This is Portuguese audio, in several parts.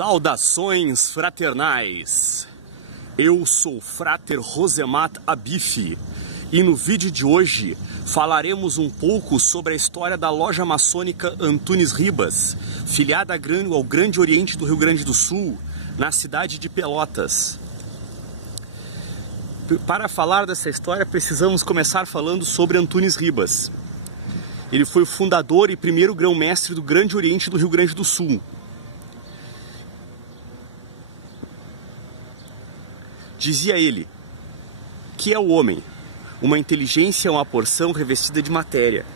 Saudações fraternais! Eu sou Frater Rosemat Abifi e no vídeo de hoje falaremos um pouco sobre a história da loja maçônica Antunes Ribas, filiada ao Grande Oriente do Rio Grande do Sul, na cidade de Pelotas. Para falar dessa história, precisamos começar falando sobre Antunes Ribas. Ele foi o fundador e primeiro grão-mestre do Grande Oriente do Rio Grande do Sul. Dizia ele: que é o homem? Uma inteligência, uma porção revestida de matéria.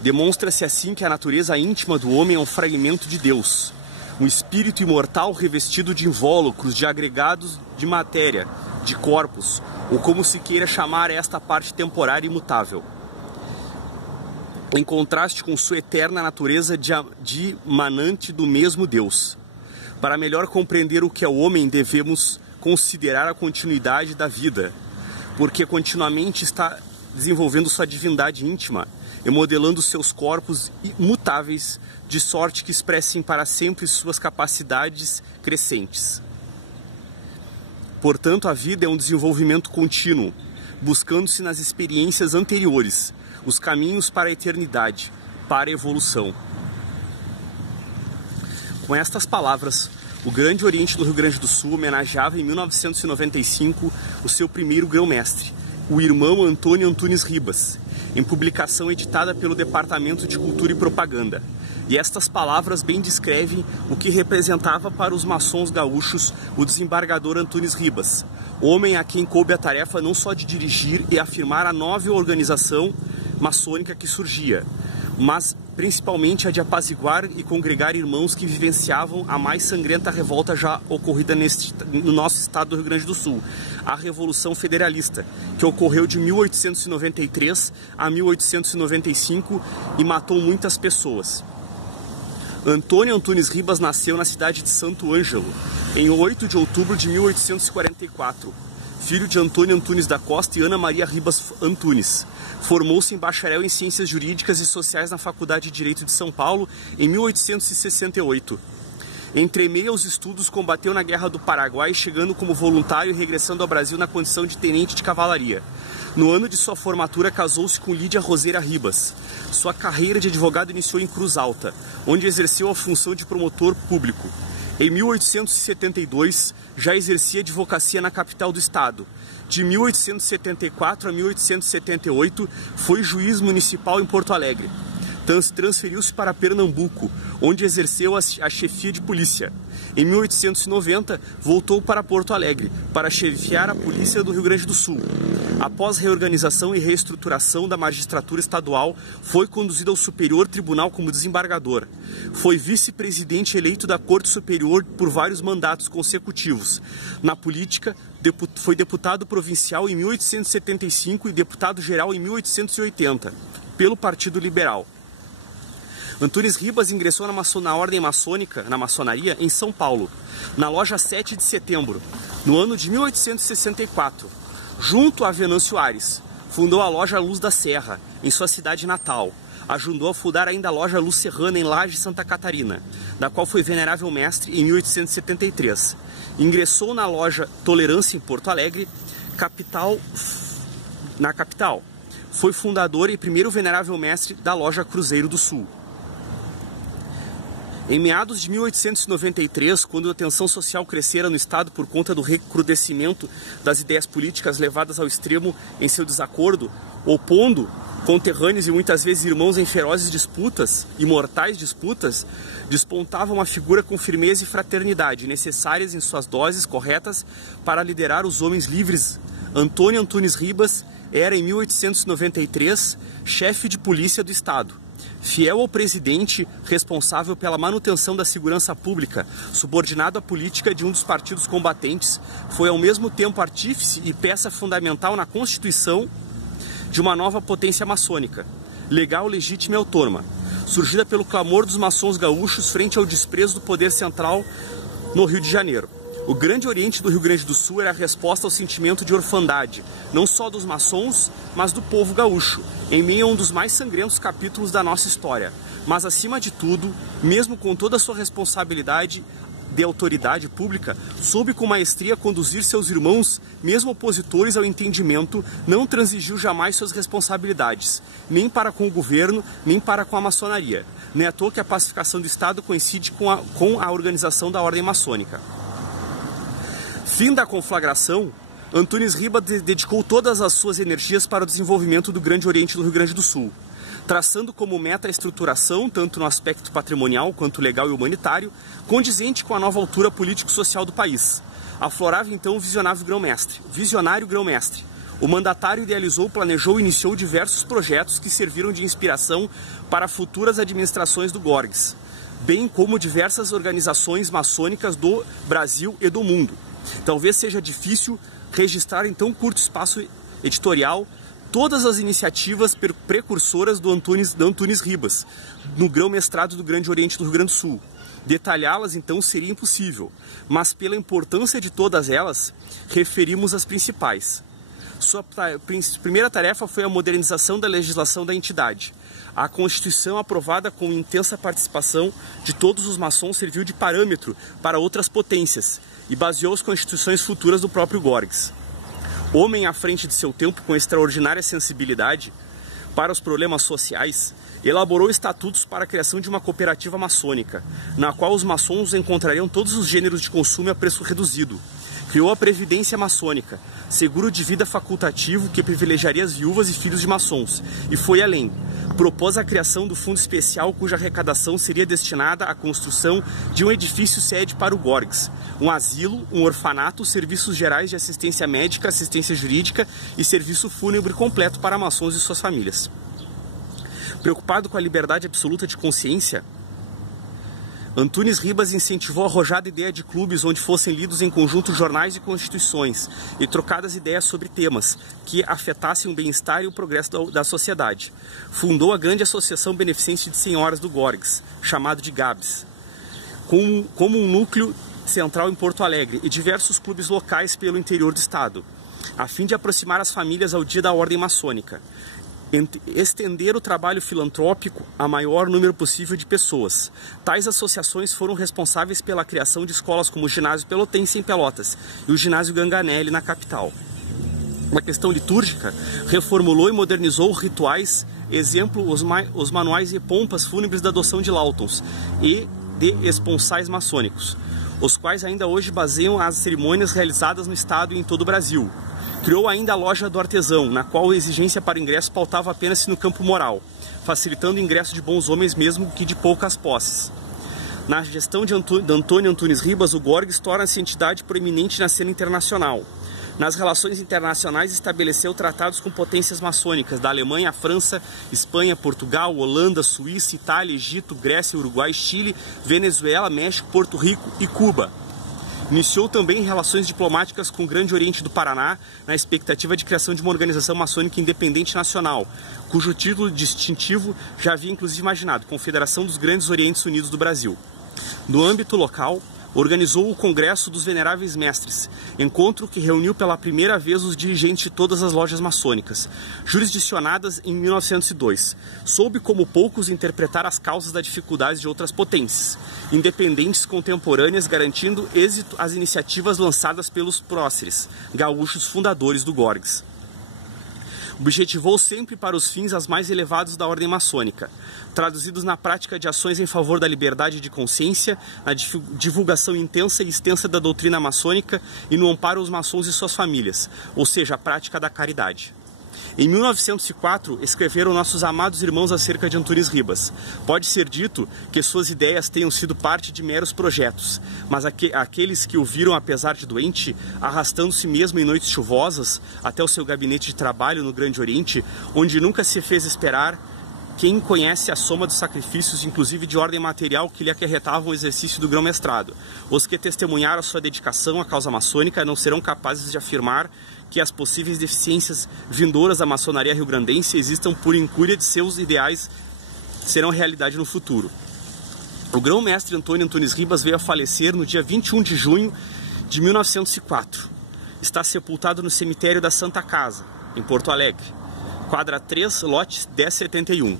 Demonstra-se assim que a natureza íntima do homem é um fragmento de Deus, um espírito imortal revestido de invólucros, de agregados de matéria, de corpos, ou como se queira chamar esta parte temporária e imutável, em contraste com sua eterna natureza dimanante do mesmo Deus. Para melhor compreender o que é o homem, devemos considerar a continuidade da vida, porque continuamente está desenvolvendo sua divindade íntima e modelando seus corpos imutáveis, de sorte que expressem para sempre suas capacidades crescentes. Portanto, a vida é um desenvolvimento contínuo, buscando-se nas experiências anteriores os caminhos para a eternidade, para a evolução. Com estas palavras, o Grande Oriente do Rio Grande do Sul homenageava em 1995 o seu primeiro grão-mestre, o irmão Antônio Antunes Ribas, em publicação editada pelo Departamento de Cultura e Propaganda. E estas palavras bem descrevem o que representava para os maçons gaúchos o desembargador Antunes Ribas, homem a quem coube a tarefa não só de dirigir e afirmar a nova organização maçônica que surgia, mas principalmente a de apaziguar e congregar irmãos que vivenciavam a mais sangrenta revolta já ocorrida no nosso estado do Rio Grande do Sul, a Revolução Federalista, que ocorreu de 1893 a 1895 e matou muitas pessoas. Antônio Antunes Ribas nasceu na cidade de Santo Ângelo, em 8 de outubro de 1844, filho de Antônio Antunes da Costa e Ana Maria Ribas Antunes. Formou-se em bacharel em Ciências Jurídicas e Sociais na Faculdade de Direito de São Paulo em 1868. Entre meio aos estudos, combateu na Guerra do Paraguai, chegando como voluntário e regressando ao Brasil na condição de tenente de cavalaria. No ano de sua formatura, casou-se com Lídia Roseira Ribas. Sua carreira de advogado iniciou em Cruz Alta, onde exerceu a função de promotor público. Em 1872, já exercia advocacia na capital do estado. De 1874 a 1878, foi juiz municipal em Porto Alegre. Transferiu-se para Pernambuco, onde exerceu a chefia de polícia. Em 1890, voltou para Porto Alegre, para chefiar a polícia do Rio Grande do Sul. Após reorganização e reestruturação da magistratura estadual, foi conduzido ao Superior Tribunal como desembargador. Foi vice-presidente eleito da Corte Superior por vários mandatos consecutivos. Na política, foi deputado provincial em 1875 e deputado-geral em 1880, pelo Partido Liberal. Antunes Ribas ingressou na ordem maçônica, na maçonaria, em São Paulo, na loja 7 de setembro, no ano de 1864. Junto a Venâncio Aires, fundou a loja Luz da Serra, em sua cidade natal. Ajudou a fundar ainda a loja Luz Serrana, em Laje, Santa Catarina, da qual foi venerável mestre em 1873. Ingressou na loja Tolerância, em Porto Alegre, na capital. Foi fundador e primeiro venerável mestre da loja Cruzeiro do Sul. Em meados de 1893, quando a tensão social crescera no estado por conta do recrudescimento das ideias políticas levadas ao extremo em seu desacordo, opondo conterrâneos e muitas vezes irmãos em ferozes disputas e mortais disputas, despontava uma figura com firmeza e fraternidade, necessárias em suas doses corretas para liderar os homens livres. Antônio Antunes Ribas era, em 1893, chefe de polícia do estado. Fiel ao presidente, responsável pela manutenção da segurança pública, subordinado à política de um dos partidos combatentes, foi ao mesmo tempo artífice e peça fundamental na constituição de uma nova potência maçônica, legal, legítima e autônoma, surgida pelo clamor dos maçons gaúchos frente ao desprezo do poder central no Rio de Janeiro. O Grande Oriente do Rio Grande do Sul era a resposta ao sentimento de orfandade, não só dos maçons, mas do povo gaúcho, em meio a um dos mais sangrentos capítulos da nossa história. Mas, acima de tudo, mesmo com toda a sua responsabilidade, de autoridade pública, soube com maestria conduzir seus irmãos, mesmo opositores ao entendimento, não transigiu jamais suas responsabilidades, nem para com o governo, nem para com a maçonaria. Não é à toa que a pacificação do Estado coincide com a organização da ordem maçônica. Fim da conflagração, Antunes Ribas dedicou todas as suas energias para o desenvolvimento do Grande Oriente do Rio Grande do Sul, traçando como meta a estruturação, tanto no aspecto patrimonial quanto legal e humanitário, condizente com a nova altura político-social do país. Aflorava então o visionário grão-mestre. O mandatário idealizou, planejou e iniciou diversos projetos que serviram de inspiração para futuras administrações do GORGS, bem como diversas organizações maçônicas do Brasil e do mundo. Talvez seja difícil registrar em tão curto espaço editorial todas as iniciativas precursoras do Antunes Ribas, no grão-mestrado do Grande Oriente do Rio Grande do Sul. Detalhá-las, então, seria impossível, mas pela importância de todas elas, referimos as principais. Sua primeira tarefa foi a modernização da legislação da entidade. A Constituição, aprovada com intensa participação de todos os maçons, serviu de parâmetro para outras potências e baseou as constituições futuras do próprio GORGS. Homem à frente de seu tempo, com extraordinária sensibilidade para os problemas sociais, elaborou estatutos para a criação de uma cooperativa maçônica, na qual os maçons encontrariam todos os gêneros de consumo a preço reduzido. Criou a Previdência Maçônica, seguro de vida facultativo que privilegiaria as viúvas e filhos de maçons, e foi além. Propôs a criação do Fundo Especial, cuja arrecadação seria destinada à construção de um edifício sede para o GORGS, um asilo, um orfanato, serviços gerais de assistência médica, assistência jurídica e serviço fúnebre completo para maçons e suas famílias. Preocupado com a liberdade absoluta de consciência, Antunes Ribas incentivou a arrojada ideia de clubes onde fossem lidos em conjunto jornais e constituições e trocadas ideias sobre temas que afetassem o bem-estar e o progresso da sociedade. Fundou a grande Associação Beneficente de Senhoras do GORGS, chamado de GABS, como um núcleo central em Porto Alegre e diversos clubes locais pelo interior do estado, a fim de aproximar as famílias ao dia da ordem maçônica. Estender o trabalho filantrópico a maior número possível de pessoas. Tais associações foram responsáveis pela criação de escolas como o Ginásio Pelotense em Pelotas e o Ginásio Ganganelli na capital. Na questão litúrgica, reformulou e modernizou rituais, exemplo, os manuais e pompas fúnebres da adoção de Lautons e de esponsais maçônicos, os quais ainda hoje baseiam as cerimônias realizadas no estado e em todo o Brasil. Criou ainda a Loja do Artesão, na qual a exigência para o ingresso pautava apenas no campo moral, facilitando o ingresso de bons homens mesmo que de poucas posses. Na gestão de Antônio Antunes Ribas, o GORGS torna-se entidade proeminente na cena internacional. Nas relações internacionais estabeleceu tratados com potências maçônicas da Alemanha, França, Espanha, Portugal, Holanda, Suíça, Itália, Egito, Grécia, Uruguai, Chile, Venezuela, México, Porto Rico e Cuba. Iniciou também relações diplomáticas com o Grande Oriente do Paraná, na expectativa de criação de uma organização maçônica independente nacional, cujo título distintivo já havia inclusive imaginado, Confederação dos Grandes Orientes Unidos do Brasil. No âmbito local, organizou o Congresso dos Veneráveis Mestres, encontro que reuniu pela primeira vez os dirigentes de todas as lojas maçônicas, jurisdicionadas em 1902. Soube como poucos interpretar as causas da dificuldade de outras potências, independentes contemporâneas, garantindo êxito às iniciativas lançadas pelos próceres, gaúchos fundadores do GORGS. Objetivou sempre para os fins as mais elevados da ordem maçônica, traduzidos na prática de ações em favor da liberdade de consciência, na divulgação intensa e extensa da doutrina maçônica e no amparo aos maçons e suas famílias, ou seja, a prática da caridade. Em 1904, escreveram nossos amados irmãos acerca de Antunes Ribas. Pode ser dito que suas ideias tenham sido parte de meros projetos, mas aqueles que o viram apesar de doente, arrastando-se mesmo em noites chuvosas até o seu gabinete de trabalho no Grande Oriente, onde nunca se fez esperar quem conhece a soma dos sacrifícios, inclusive de ordem material, que lhe acarretavam o exercício do grão-mestrado. Os que testemunharam a sua dedicação à causa maçônica não serão capazes de afirmar que as possíveis deficiências vindouras da maçonaria rio-grandense existam por incúria de seus ideais que serão realidade no futuro. O grão-mestre Antônio Antunes Ribas veio a falecer no dia 21 de junho de 1904. Está sepultado no cemitério da Santa Casa, em Porto Alegre, quadra 3, lote 1071.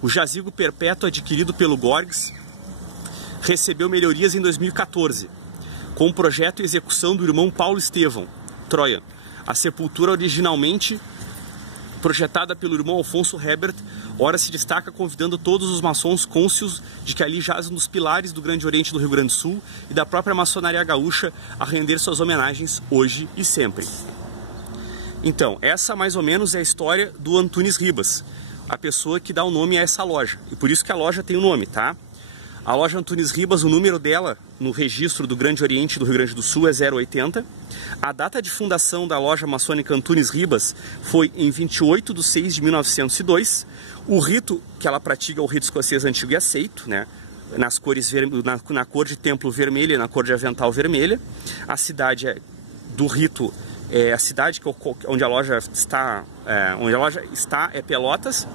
O jazigo perpétuo adquirido pelo GORGS recebeu melhorias em 2014, com o projeto e execução do irmão Paulo Estevão, Troia. A sepultura originalmente projetada pelo irmão Alfonso Herbert, ora se destaca convidando todos os maçons cônscios de que ali jaz um dos pilares do Grande Oriente do Rio Grande do Sul e da própria maçonaria gaúcha a render suas homenagens hoje e sempre. Então, essa mais ou menos é a história do Antunes Ribas, a pessoa que dá o nome a essa loja, e por isso que a loja tem o nome, tá? A loja Antunes Ribas, o número dela no registro do Grande Oriente do Rio Grande do Sul é 080. A data de fundação da loja maçônica Antunes Ribas foi em 28 de 6 de 1902. O rito que ela pratica é o rito escocês antigo e aceito, né? Nas cores na cor de templo vermelha e na cor de avental vermelha. A cidade do rito é a cidade onde a loja está, é Pelotas.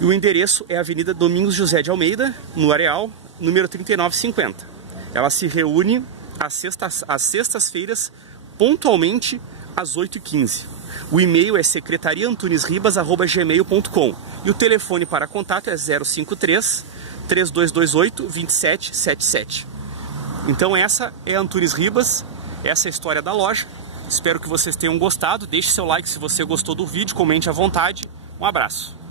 E o endereço é a Avenida Domingos José de Almeida, no Areal, número 3950. Ela se reúne às sextas-feiras, pontualmente às 8h15. O e-mail é secretariaantunesribas@gmail.com e o telefone para contato é 053 3228 2777. Então essa é a Antunes Ribas, essa é a história da loja. Espero que vocês tenham gostado. Deixe seu like se você gostou do vídeo, comente à vontade. Um abraço.